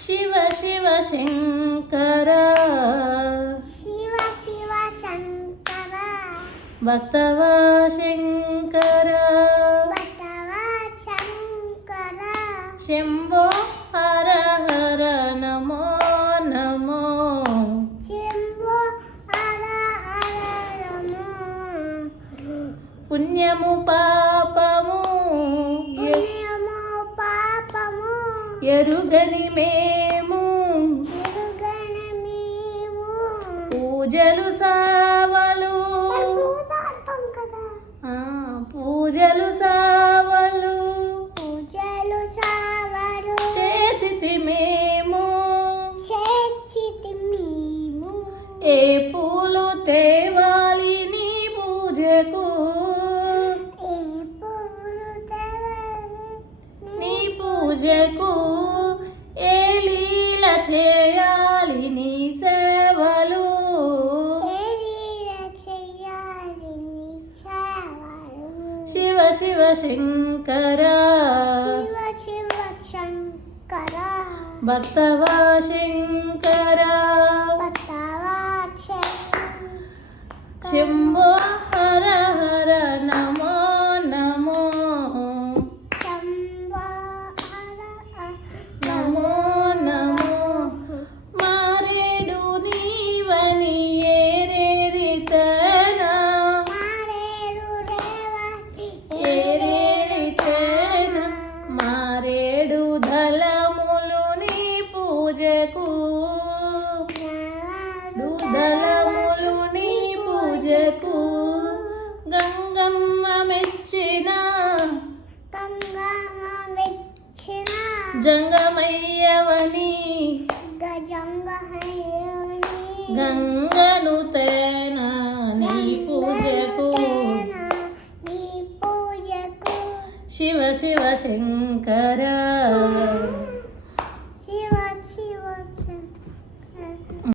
శివ శివ శంకర శివ శివ శంకర భక్తవా శంకర బసవ శంకర శంభో హర హర నమో నమో శంభో హర హర నమో పుణ్యము పాపము పుణ్యము పాపము ఎరుగని మేము ఎరుగని మేము పూజలు సావలు పూజ అంటాం కదా ఆ, పూజలు సావలు పూజలు సావరు చేసితి మేము చేర్చితి మేము ఏ పూలు తేవాలి నీ పూజకు ఏ పువ్వులు తెవాలి నీ పూజకు ఏ లీల చేయాలి నీ సేవలు ఏ లీల చెయ్యాలి నీ సేవలు శివ శివ శంకర శివ శివ శంకర భక్తవా శంకర బసవ శంభో హర హర నమో నమో శంభో హర హర నమో నమో మారేడు నీవని ఏరేరితన మారేరు రేవతి ఏరేరితన మారేడు దళములు నీ పూజకు దళములు నీ పూజకు గంగమ్మ మెచ్చిన గంగమ్మ మెచ్చిన జంగమయ్యవని గజంగమయ్యని గంగను తేన నీ పూజకు నీ పూజకు శివ శివ శంకర